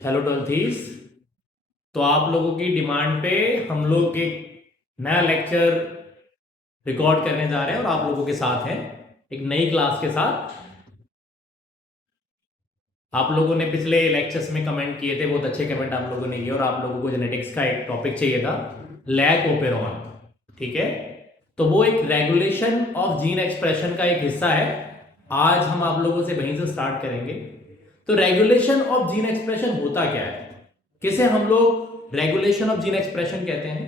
Hello ट्वेल्थीज। तो आप लोगों की डिमांड पे हम लोग एक नया लेक्चर रिकॉर्ड करने जा रहे हैं और आप लोगों के साथ हैं एक नई क्लास के साथ। आप लोगों ने पिछले लेक्चर्स में कमेंट किए थे, बहुत अच्छे कमेंट आप लोगों ने किए और आप लोगों को जेनेटिक्स का एक टॉपिक चाहिए था, लैक ओपेरॉन। ठीक है, तो वो एक रेगुलेशन ऑफ जीन एक्सप्रेशन का एक हिस्सा है। आज हम आप लोगों से वहीं से स्टार्ट करेंगे। तो रेगुलेशन ऑफ जीन एक्सप्रेशन होता क्या है, किसे हम लोग रेगुलेशन ऑफ जीन एक्सप्रेशन कहते हैं?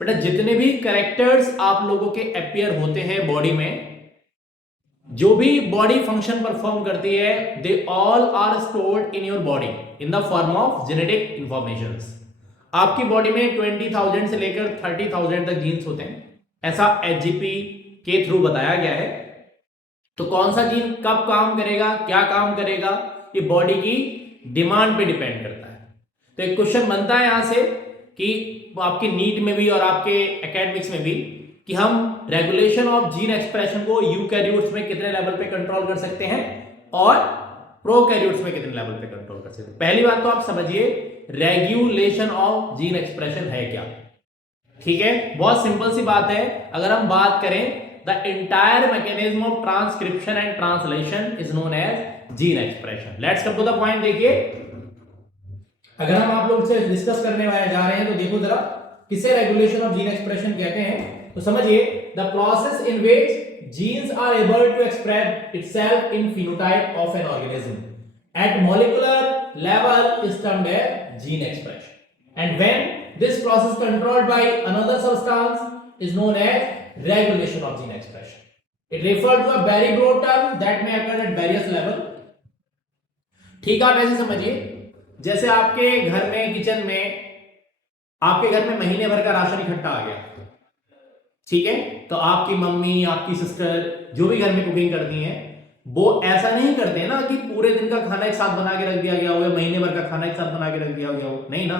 बेटा, जितने भी कैरेक्टर्स आप लोगों के अपियर होते हैं बॉडी में, जो भी बॉडी फंक्शन परफॉर्म करती है, they all are stored in your body in the form of genetic informations. आपकी बॉडी में 20,000 से लेकर 30,000 तक जीन्स होते हैं, ऐसा एचजीपी के थ्रू बताया गया है। तो कौन सा जीन कब काम करेगा, क्या काम करेगा, ये बॉडी की डिमांड पे डिपेंड करता है। तो एक क्वेश्चन बनता है यहां से कि आपके नीट में भी और आपके एकेडमिक्स में भी कि हम रेगुलेशन ऑफ जीन एक्सप्रेशन को यूकैरियोट्स में कितने लेवल पे कंट्रोल कर सकते हैं और प्रोकैरियोट्स में कितने लेवल पे कंट्रोल कर सकते हैं। पहली बात तो आप समझिए रेगुलेशन ऑफ जीन एक्सप्रेशन है क्या। ठीक है, बहुत सिंपल सी बात है। अगर हम बात करें, the entire mechanism of transcription and translation is known as gene expression. Let's come to the point. देखिए, अगर हम आप लोग से डिस्कस करने वाले जा रहे हैं तो देखो जरा किसे रेगुलेशन ऑफ जीन एक्सप्रेशन कहते हैं। तो समझिए, the process in which genes are able to express itself in phenotype of an organism at molecular level is termed as gene expression, and when this process controlled by another substance is known as regulation of gene expression. It refers to a very broad term that may occur at various level. ठीक, आप ऐसे समझिए जैसे आपके घर में, kitchen में, आपके घर में महीने भर का राशन इकट्ठा आ गया। ठीक है, तो आपकी मम्मी, आपकी सिस्टर, जो भी घर में कुकिंग करती हैं, वो ऐसा नहीं करते ना कि पूरे दिन का खाना एक साथ बना के रख दिया गया हो या महीने भर का खाना एक साथ बना के रख दिया गया हो। नहीं ना,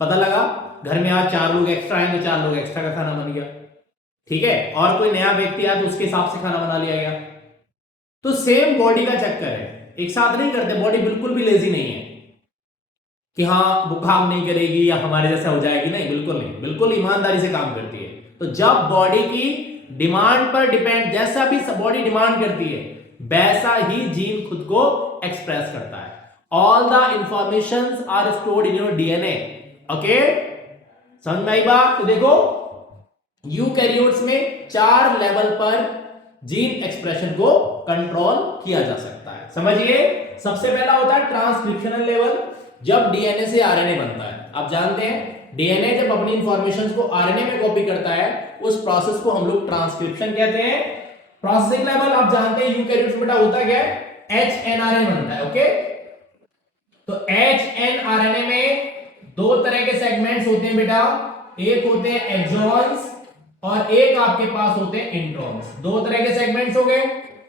पता लगा घर में आज 4 लोग एक्स्ट्रा हैं तो 4 लोग एक्स्ट्रा का खाना बन गया। ठीक है, और कोई नया व्यक्ति आया तो उसके हिसाब से खाना बना लिया गया। तो सेम बॉडी का चक्कर है, एक साथ नहीं करते। बॉडी बिल्कुल भी लेजी नहीं है कि हाँ वो काम नहीं करेगी या हमारे जैसा हो जाएगी, नहीं, बिल्कुल नहीं, बिल्कुल ईमानदारी से काम करती है। तो जब बॉडी की डिमांड पर डिपेंड, जैसा भी बॉडी डिमांड करती है वैसा ही जीन खुद को एक्सप्रेस करता है। All the information are stored in your DNA. Okay, समझ में आई बात? तो देखो, यूकैरियोट्स में 4 लेवल पर जीन एक्सप्रेशन को कंट्रोल किया जा सकता है। समझिए, सबसे पहला होता है ट्रांसक्रिप्शनल लेवल, जब डीएनए से आरएनए बनता है। आप जानते हैं डीएनए जब अपनी इंफॉर्मेशन को आरएनए में कॉपी करता है, उस प्रोसेस को हम लोग ट्रांसक्रिप्शन कहते हैं। प्रोसेसिंग लेवल आप जानते हैं यूकैरियोट्स बेटा होता क्या है, एचएनआरएनए बनता है। ओके, तो एचएनआरएनए में 2 तरह के सेगमेंट्स होते हैं बेटा, एक होते हैं एक्सॉन्स और एक आपके पास होते हैं इंट्रॉन्स। 2 तरह के सेगमेंट्स हो गए।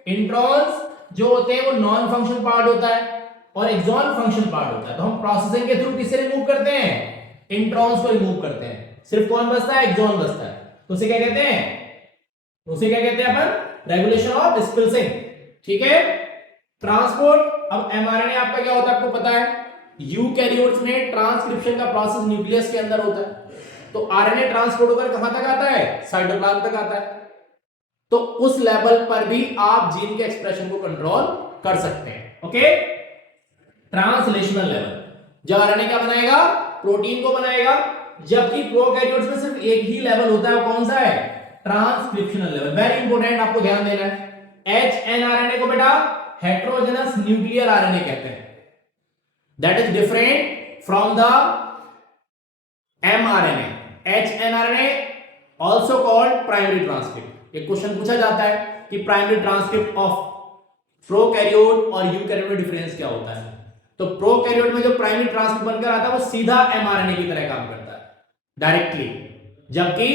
इंट्रॉन्स जो होते हैं वो नॉन फंक्शन पार्ट होता है और एक्सॉन फंक्शन पार्ट होता है। तो हम प्रोसेसिंग के थ्रू किसे रिमूव करते हैं, इंट्रॉन्स को रिमूव करते हैं। सिर्फ कौन बचता है, एक्सॉन बचता है। तो उसे क्या कहते हैं, उसे क्या कहते हैं अपन, रेगुलेशन ऑफ डिस्पेंसिंग। ठीक है, ट्रांसपोर्ट। अब एमआरएनए आपका क्या होता है आपको पता है, यूकैरियोट्स में ट्रांसक्रिप्शन का प्रोसेस न्यूक्लियस के अंदर होता है, तो आरएनए ट्रांसपोर्ट होकर कहां तक आता है, साइटोप्लाज्म तक आता है। तो उस लेवल पर भी आप जीन के एक्सप्रेशन को कंट्रोल कर सकते हैं। ओके, ट्रांसलेशनल लेवल, जब आरएनए क्या बनाएगा, प्रोटीन को बनाएगा, जबकि प्रोकैरियोट्स में सिर्फ एक ही लेवल होता है, कौन सा है, ट्रांसक्रिप्शनल लेवल। वेरी इंपॉर्टेंट, आपको ध्यान देना है। एचएनआरएनए को बेटा हेटेरोजेनस न्यूक्लियर आरएनए कहते हैं, that is different from the mRNA. hnRNA also called primary transcript। एक क्वेश्चन पूछा जाता है कि प्राइमरी ट्रांसक्रिप्ट ऑफ प्रोकैरियोट और यूकैरियोट में डिफरेंस क्या होता है। तो प्रोकैरियोट में जो प्राइमरी ट्रांसक्रिप्ट बनकर आता है वो सीधा mRNA की तरह काम करता है डायरेक्टली, जबकि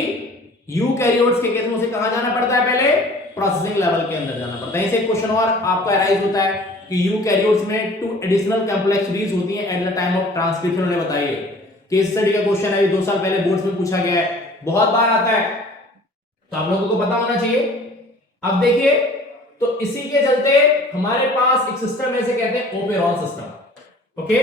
यूकैरियोट्स के केस में उसे कहां जाना पड़ता है, पहले प्रोसेसिंग लेवल के अंदर जाना पड़ता है। इसे क्वेश्चन और आपका अराइज होता है कि यूकैरियोट्स में 2 एडिशनल कॉम्प्लेक्सिटीज होती हैं at the time of transcription. उन्होंने बताइए, केस स्टडी का क्वेश्चन है, 2 साल पहले बोर्ड्स में पूछा गया है, बहुत बार आता है, तो आप लोगों को पता होना चाहिए। अब देखिए, तो इसी के चलते हमारे पास एक सिस्टम है, इसे कहते हैं ओपेरॉन सिस्टम। ओके,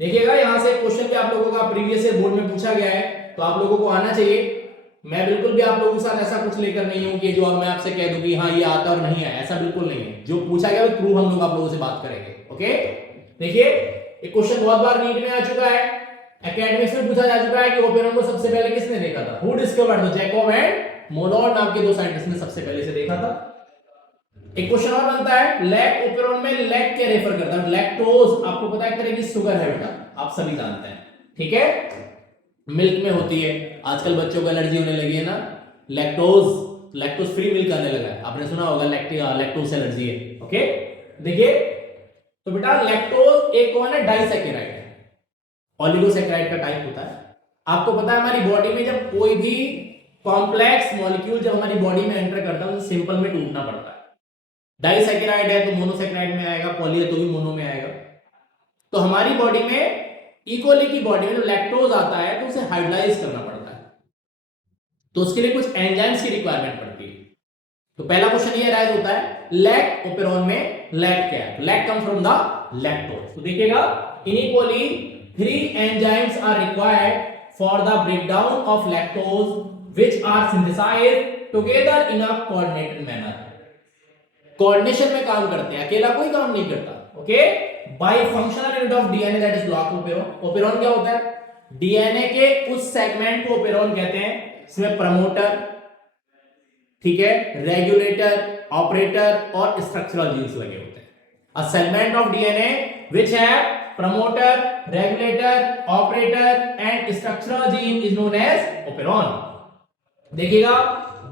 देखिएगा यहां से क्वेश्चन भी आप लोगों का प्रीवियस बोर्ड में पूछा गया है, तो आप लोगों को आना चाहिए। मैं बिल्कुल भी आप लोगों के साथ ऐसा कुछ लेकर नहीं हूं कि जो अब मैं आपसे कह दूं कि हाँ ये आता और नहीं आया, ऐसा बिल्कुल नहीं है। जो पूछा गया वो प्रूफ हम लोग आप लोगों से बात करेंगे। ओके, देखिए ये क्वेश्चन बहुत बार नीट में आ चुका है, एकेडमिक्स में पूछा जा चुका है कि ओपेरॉन को सबसे पहले किसने देखा था? Who discovered the Jacob and Monod नाम के दो साइंटिस्ट ने सबसे पहले से देखा था। एक क्वेश्चन और बनता है, लैक ओपेरॉन में लैक क्या रेफर करता है? लैक्टोज आपको पता है एक तरह की शुगर है बेटा, आप सभी जानते हैं, ठीक है, मिल्क में होती है। आजकल बच्चों को एलर्जी होने लगी है ना, लैक्टोज फ्री मिल्क आने लगा है, आपने सुना होगा लैक्टोज एलर्जी है। ओके, देखिए तो बेटा लैक्टोज एक कौन है? डाइसैकेराइड है, ओलिगोसैकेराइड का टाइप होता है। आपको पता है हमारी बॉडी में जब कोई भी कॉम्प्लेक्स मॉलिक्यूल जब हमारी बॉडी में एंटर करता है तो सिंपल में टूटना पड़ता है। डाइसैकेराइड है तो मोनोसैकेराइड में आएगा, पॉली है तो भी मोनो में आएगा। तो हमारी बॉडी में इकोली की बॉडी में जो लैक्टोज आता है तो उसे हाइड्रोलाइज करना पड़ता है, तो उसके लिए कुछ एंजाइम्स की रिक्वायरमेंट पड़ती है। तो पहला क्वेश्चन ये राइज होता है, लैक ओपेरॉन में लैक क्या है? Lac come from the lactose. तो देखिएगा initially 3 enzymes are required for the breakdown of lactose which are synthesised together in a coordinated manner. Coordination में काम करते हैं, अकेला कोई काम नहीं करता। Okay, by functional unit of DNA that is block operon. Operon क्या होता है? डीएनए के उस सेगमेंट को ओपेरॉन कहते हैं इसमें प्रमोटर, ठीक है, रेगुलेटर, ऑपरेटर और स्ट्रक्चरल जीन्स लगे होते हैं। A segment of DNA which have promoter, regulator, operator and structural gene is known as operon. देखिएगा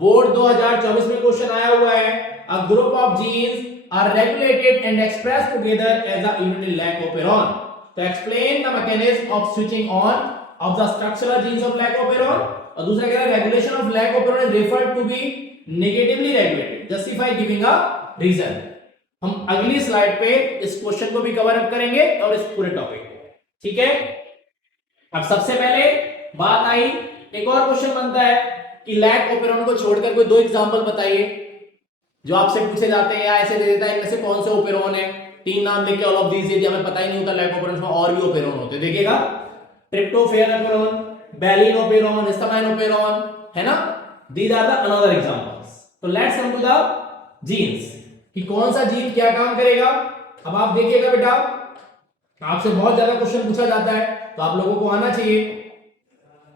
बोर्ड 2024 में क्वेश्चन आया हुआ है, a group of genes are regulated and expressed together as a unit in lac operon. To explain the mechanism of switching on of the structural genes of lac operon, और दूसरा क्या है, regulation of lac operon is referred to be negatively regulated. Justify giving a reason. हम अगली slide पे इस question को भी कवर अप करेंगे और इस पूरे टॉपिक को, ठीक है। अब सबसे पहले बात आई, एक और क्वेश्चन बनता है कि लैक ओपेरॉन को छोड़कर कोई 2 एग्जांपल बताइए जो आपसे पूछे जाते हैं या ऐसे दे देता है इनमें से कौन से ओपेरॉन है, 3 नाम लिख के ऑल ऑफ दीज, यदि हमें पता ही नहीं होता लैक ओपेरॉन में और भी ओपेरॉन होते हैं। देखिएगा tryptophan operon, valine operon, histamine operon, है ना, these are the another examples. तो let's come to the genes कि कौन सा जीन क्या काम करेगा। अब आप देखिएगा बेटा, आपसे बहुत ज्यादा क्वेश्चन पूछा जाता है तो आप लोगों को आना चाहिए।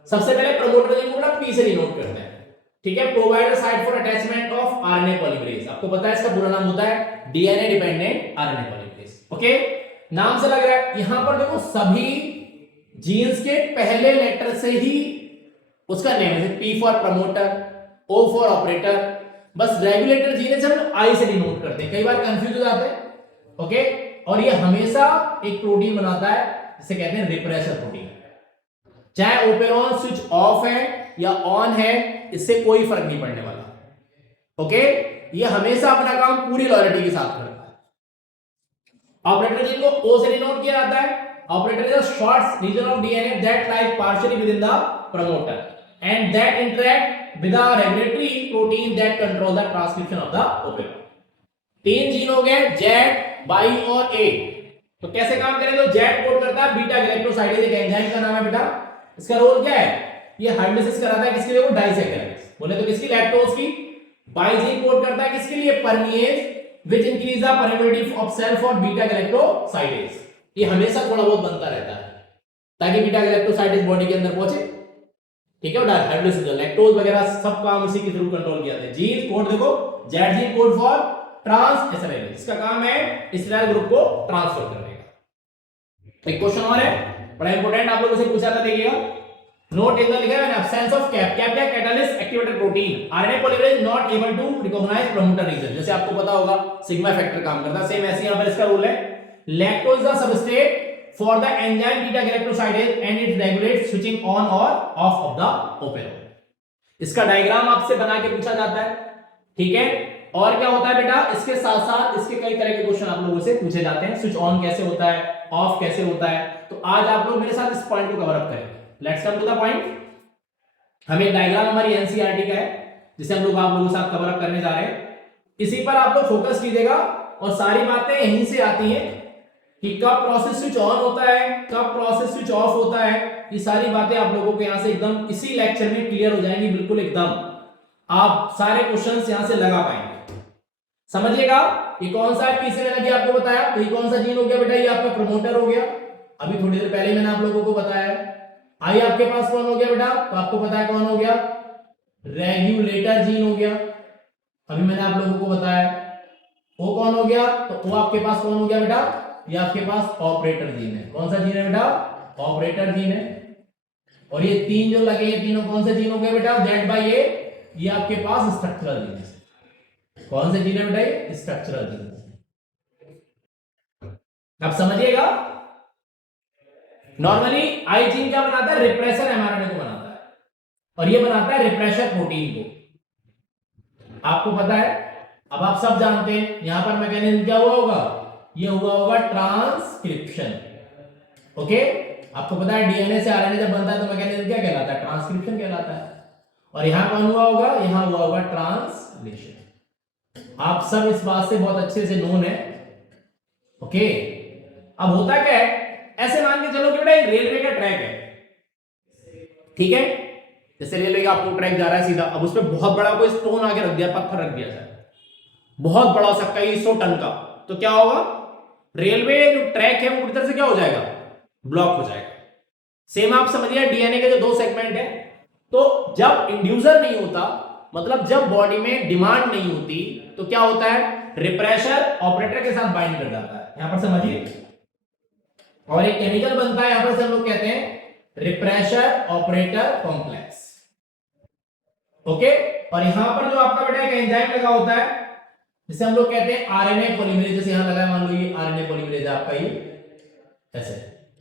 सबसे पहले प्रमोटर जीन को ना पी से डिनोट करते हैं, ठीक है, provide a site for attachment of RNA polymerase. आपको पता है इसका पूरा नाम होता है DNA dependent RNA polymerase. Okay, नाम से लग रहा है, यहां पर देखो सभी जीन्स के पहले लेटर से ही उसका नेम है, P for promoter, O for operator, बस रेगुलेटर जीन से हम आई से डिनोट करते हैं, कई बार कंफ्यूज हो जाते हैं। ओके, और ये हमेशा एक प्रोटीन बनाता है जिसे कहते हैं रिप्रेसर प्रोटीन। चाहे ओपेरॉन स्विच ऑफ है या ऑन है, इससे कोई फर्क नहीं पड़ने वाला। ओके, ये हमेशा अपना काम पूरी लॉयल्टी के साथ करता है। ऑपरेटर जीन को ओ से डिनोट किया जाता है। Operator is a short region of DNA that lies partially within the promoter and that interact with the regulatory protein that control the transcription of the operon. 3 gene हो गए, Z, Y और ए। तो कैसे काम करेंगे? तो Z code करता है बीटा गैलेक्टोसाइडेज, एक एंजाइम का नाम है बेटा। इसका रोल क्या है? ये हाइड्रोलाइसिस कराता है किसके लिए? वो डाइसैकेराइड्स, बोले तो किसकी? लैक्टोज की। बाई जीन कोड करता है किसके लिए? Permease which increase the permittivity of cell for beta galactosidase. ये हमेशा थोड़ा बहुत बनता रहता है ताकि बीटा गैलेक्टोसाइडेज बॉडी के अंदर पहुंचे, ठीक है। और हाइड्रोलाइसिस लैक्टोज वगैरह सब काम इसी के थ्रू कंट्रोल किया जाता है। जीन कोड देखो, Z gene code for trans acetyl, इसका काम है एसिटाइल ग्रुप को ट्रांसफर करने का। एक क्वेश्चन और है बड़ा इंपॉर्टेंट, आप लोगों से पूछा था, देखिएगा नोट इधर लिखा है एब्सेंस ऑफ कैप क्या catalyst activated protein RNA polymerase not able to recognise promoter region. जैसे आपको पता होगा सिग्मा फैक्टर काम करता है, सेम ऐसे यहां पर इसका रूल है। Lactose the substrate for the enzyme beta galactosidase and it regulates switching on और ऑफ ऑफ द ओपेरॉन। इसका डायग्राम आपसे बना के पूछा जाता है, ठीक है। और क्या होता है बेटा, इसके साथ साथ इसके कई तरह के क्वेश्चन आप लोगों से पूछे जाते हैं। स्विच ऑन कैसे होता है, ऑफ कैसे होता है। तो आज आप लोग मेरे साथ इस पॉइंट को कवर अप करेंगे। Let's come to the point. हमें डायग्राम हमारी एनसीईआरटी का है जिसे हम लोग आप लोगों के साथ कवर अप करने जा रहे हैं। इसी पर आप लोग फोकस कीजिएगा और सारी बातें यहीं से आती हैं कि कब प्रोसेस स्विच ऑन होता है, कब प्रोसेस स्विच ऑफ होता है, ये सारी बातें आप लोगों को यहां से एकदम इसी लेक्चर में क्लियर हो जाएंगी, बिल्कुल एकदम आप सारे क्वेश्चंस यहां से लगा पाएंगे। समझिएगा, ये कौन सा पीछे मैंने अभी आपको बताया, तो ये कौन सा जीन हो गया बेटा, ये आपका प्रमोटर हो गया, अभी थोड़ी देर पहले मैंने आप लोगों को बताया। आई आपके पास कौन हो गया बेटा, तो आपको पता है कौन हो गया, रेगुलेटर जीन हो गया, अभी मैंने आप लोगों को बताया। वो कौन हो गया, तो वो आपके पास कौन हो गया बेटा, ये आपके पास ऑपरेटर जीन है। कौन सा जीन है बेटा, ऑपरेटर जीन है। और ये तीन जो लगे, ये तीनों कौन से जीन हो गए बेटा, जेड बाई ये आपके पास स्ट्रक्चरल जीन है। कौन से जीन है बेटा, ये स्ट्रक्चरल जीन। अब समझिएगा, नॉर्मली आई जीन क्या बनाता है, रिप्रेसर एमआरएनए को बनाता है, और ये बनाता है रिप्रेशर प्रोटीन को। आपको पता है, अब आप सब जानते हैं, यहां पर मैकेनिज्म क्या हुआ होगा, ये हुआ होगा ट्रांसक्रिप्शन। ओके, आपको पता है डीएनए से आरएनए जब बनता है तो मैकेनिज्म क्या कहलाता है, ट्रांसक्रिप्शन कहलाता है। और यहां कौन हुआ होगा, यहां हुआ होगा ट्रांसलेशन। आप सब इस बात से बहुत अच्छे से नोन है। ओके, अब होता क्या है, ऐसे मान के चलो कि बेटा एक रेलवे का ट्रैक है, ठीक है, जैसे रेलवे का आपको ट्रैक जा रहा है सीधा, अब उस पर बहुत बड़ा कोई स्टोन आगे रख दिया, पत्थर रख दिया जाए, बहुत बड़ा सा कई 100 टन का, तो क्या होगा, रेलवे जो ट्रैक है वो पूरी तरह से क्या हो जाएगा, ब्लॉक हो जाएगा। सेम आप समझिए डीएनए के जो दो सेगमेंट है, तो जब इंड्यूसर नहीं होता, मतलब जब बॉडी में डिमांड नहीं होती, तो क्या होता है, रिप्रेशर ऑपरेटर के साथ बाइंड कर जाता है, यहां पर समझिए, और एक केमिकल बनता है, यहां पर से हम लोग कहते हैं रिप्रेशर ऑपरेटर कॉम्प्लेक्स। ओके, और यहां पर जो आपका बेटा एक एंजाइम लगा होता है, जिसे हम लोग कहते हैं आरएनए पॉलीमरेज, जैसे यहां लगा है, मान लो ये आरएनए पॉलीमरेज है आपका, ये ऐसे,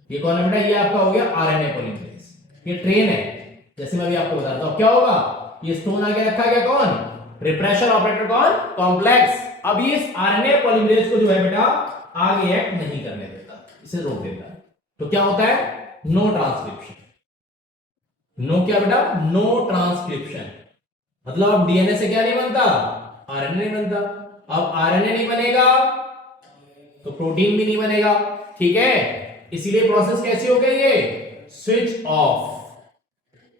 ये कौन है बेटा, ये आपका हो गया आरएनए पॉलीमरेज, ये ट्रेन है, जैसे मैं अभी आपको बताता हूं, क्या होगा, ये स्टोन आगे रखा गया, कौन, रिप्रेशर ऑपरेटर कौन, कॉम्प्लेक्स। अब इस आरएनए पॉलीमरेज को जो है बेटा आगे एक्ट नहीं करने देता, इसे रोक देता है, तो क्या होता है, नो ट्रांसक्रिप्शन। नो क्या बेटा, नो ट्रांसक्रिप्शन, मतलब अब डीएनए से क्या नहीं बनता, आरएनए नहीं बनता। अब आरएनए नहीं बनेगा तो प्रोटीन भी नहीं बनेगा, ठीक है, इसीलिए प्रोसेस कैसी हो गई, ये स्विच ऑफ।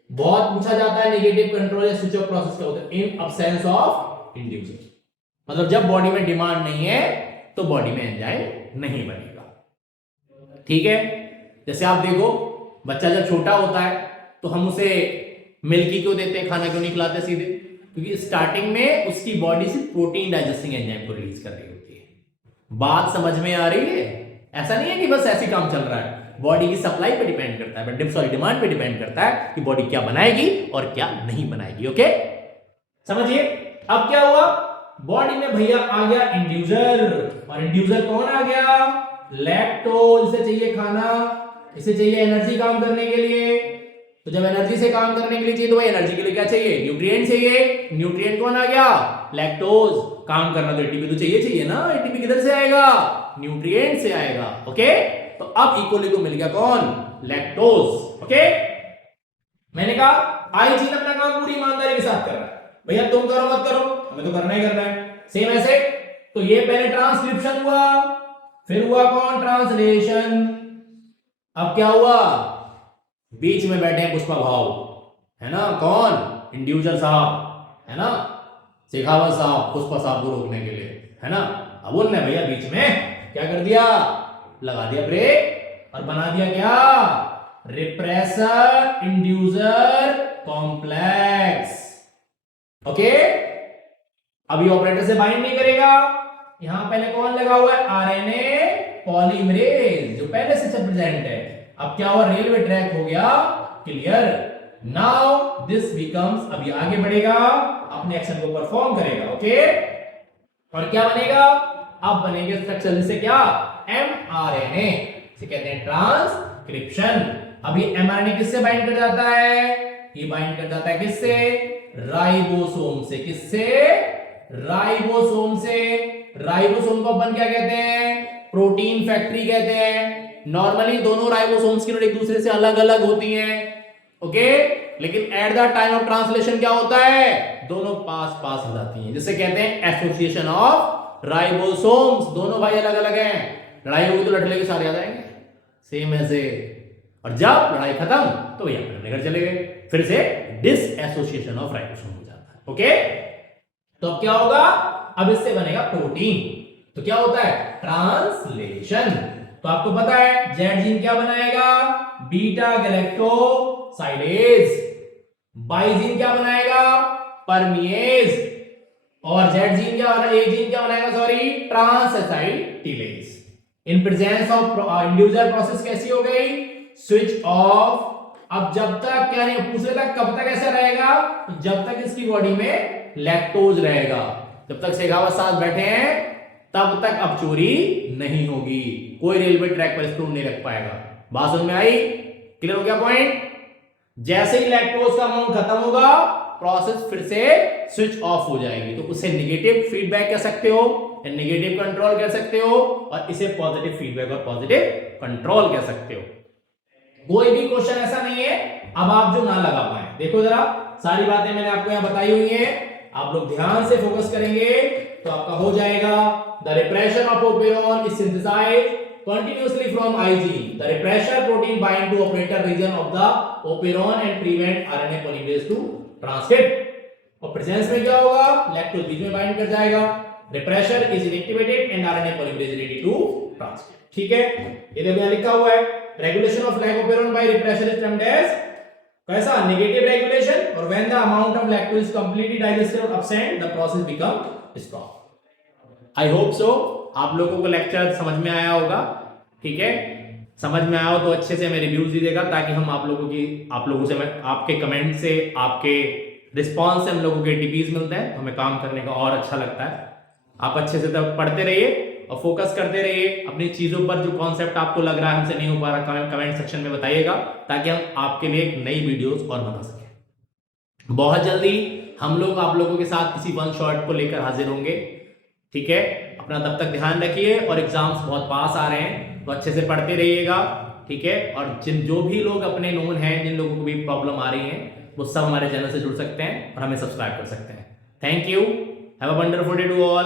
बहुत पूछा जाता है नेगेटिव कंट्रोल या स्विच ऑफ प्रोसेस क्या होता है, इन अब्सेंस ऑफ इंड्यूसर, मतलब जब बॉडी में डिमांड नहीं है तो बॉडी में एंजाइम नहीं बनेगा, ठीक है। जैसे आप देखो, बच्चा जब छोटा होता है तो हम उसे मिल्की क्यों देते हैं, खाना क्यों नहीं खिलाते सीधे, क्योंकि स्टार्टिंग में उसकी बॉडी से प्रोटीन डाइजेस्टिंग एंजाइम को रिलीज कर रही होती है। बात समझ में आ रही है, ऐसा नहीं है कि बस ऐसे काम चल रहा है, बॉडी की सप्लाई पे डिपेंड करता है, बट सॉरी डिमांड पे डिपेंड करता है कि बॉडी क्या बनाएगी और क्या नहीं बनाएगी। ओके, समझिए, अब क्या हुआ, बॉडी में भैया आ गया इंड्यूसर, और इंड्यूसर कौन आ गया, लैक्टोज, इसे चाहिए खाना, इसे चाहिए एनर्जी काम करने के लिए, तो जब एनर्जी से काम करने के लिए चाहिए तो भाई एनर्जी के लिए क्या चाहिए, न्यूट्रिएंट चाहिए, न्यूट्रिएंट कौन आ गया, लैक्टोज, काम करना तो एटीपी तो चाहिए ना, एटीपी किधर से आएगा, न्यूट्रिएंट से आएगा। ओके, तो अब इकोली को मिल गया कौन, लैक्टोज। ओके, मैंने कहा आई जीन अपना काम पूरी ईमानदारी के साथ कर रहा है, भैया तुम करो मत करो, हमें तो करना ही करना है। सेम ऐसे, तो ये पहले ट्रांसक्रिप्शन हुआ, फिर हुआ कौन, ट्रांसलेशन। अब क्या हुआ, बीच में बैठे हैं पुष्पा भाव, है ना, कौन, इंड्यूसर साहब, है ना, शेखावत साहब, पुष्पा साहब को रोकने के लिए, है ना। अब उनने भैया बीच में क्या कर दिया, लगा दिया ब्रेक, और बना दिया क्या, रिप्रेसर इंड्यूसर कॉम्प्लेक्स। ओके, अभी ऑपरेटर से बाइंड नहीं करेगा, यहां पहले कौन लगा हुआ है, आरएनए पॉलीमरेज, जो पहले से प्रेजेंट है। अब क्या हुआ, रेलवे ट्रैक हो गया क्लियर, नाउ दिस बिकम्स, अभी आगे बढ़ेगा, अपने एक्शन को परफॉर्म करेगा। ओके, और क्या बनेगा, अब बनेंगे स्ट्रक्चर से क्या, एमआरएनए, इसे कहते हैं ट्रांसक्रिप्शन। अभी एमआरएनए किससे बाइंड कर जाता है, ये बाइंड कर जाता है किससे, राइबोसोम से, किससे, राइबोसोम से। राइबोसोम को अपन क्या कहते हैं, प्रोटीन फैक्ट्री कहते हैं। नॉर्मली दोनों राइबोसोम्स की यूनिट एक दूसरे से अलग अलग होती हैं, ओके, लेकिन at the time of translation क्या होता है, दोनों पास पास हो जाती हैं, जिसे कहते हैं एसोसिएशन ऑफ राइबोसोम्स। दोनों भाई अलग अलग हैं, लड़ाई होगी तो लड़ने के सारे आ जाएंगे, सेम ऐसे। और जब लड़ाई खत्म तो भैया अपने घर चले गए, फिर से डिसएसोसिएशन ऑफ राइबोसोम हो जाता है। ओके, तो अब क्या होगा, अब इससे बनेगा प्रोटीन। तो क्या होता है, ट्रांसलेशन। तो आपको पता है जेड जीन क्या बनाएगा, बीटा गैलेक्टोसाइडेज। बाई जीन क्या बनाएगा, परमिएज। और जेड जीन क्या बनाएगा, ए जीन क्या बनाएगा, sorry, transacetylase. In presence of individual process कैसी हो गई, स्विच ऑफ। अब जब तक क्या नहीं पूछ रहे था कब तक ऐसा रहेगा, जब तक इसकी बॉडी में लैक्टोज रहेगा, जब तक शेखावत साथ बैठे हैं तब तक अब चोरी नहीं होगी, कोई रेलवे ट्रैक पर स्टोन नहीं रख पाएगा। बात समझ में आई, क्लियर हो गया पॉइंट। जैसे ही लैक्टोज का अमाउंट खत्म होगा प्रोसेस फिर से स्विच ऑफ हो जाएगी। तो उसे नेगेटिव फीडबैक कह सकते हो, नेगेटिव कंट्रोल कह सकते हो, और इसे पॉजिटिव फीडबैक और पॉजिटिव कंट्रोल कह सकते हो। कोई भी क्वेश्चन ऐसा नहीं है अब आप जो ना लगा पाए। देखो जरा, सारी बातें मैंने आपको यहां बताई हुई है, आप लोग ध्यान से फोकस करेंगे तो आपका हो जाएगा। The repression of operon is synthesised continuously from IG. The repressor protein bind to operator region of the operon and prevent RNA polymerase to transcript. और प्रेजेंस में क्या होगा, लैक्टोज बीच में बाइंड कर जाएगा, repressor is inactivated and RNA polymerase ready to transcript. ठीक है, ये देखो यहां लिखा हुआ है, regulation of lac operon by repressor is termed as कैसा, नेगेटिव रेगुलेशन। और when the amount of lactose is completely digested और absent the process become strong. I hope so आप लोगों को लेक्चर समझ में आया होगा। ठीक है, समझ में आया हो तो अच्छे से हमें रिव्यूज दीजिएगा, ताकि हम आप लोगों से आपके कमेंट से, आपके रिस्पांस से हम लोगों के टीपीज मिलते हैं, तो हमें काम करने का और अच्छा लगता है। आप अच्छे से तब पढ़ते रहिए और फोकस करते रहिए अपनी चीजों पर। जो कॉन्सेप्ट आपको लग रहा है हमसे नहीं हो पा रहा, कमेंट सेक्शन में बताइएगा, ताकि हम आपके लिए एक नई वीडियोस और बना सकें। बहुत जल्दी हम लोग आप लोगों के साथ किसी वन शॉट को लेकर हाजिर होंगे। ठीक है, अपना तब तक ध्यान रखिए, और एग्जाम्स बहुत पास आ रहे हैं तो अच्छे से पढ़ते रहिएगा। ठीक है, और जो भी लोग अपने नोन हैं, जिन लोगों को भी प्रॉब्लम आ रही है, वो सब हमारे चैनल से जुड़ सकते हैं और हमें सब्सक्राइब कर सकते हैं। Thank you, have a wonderful day to all.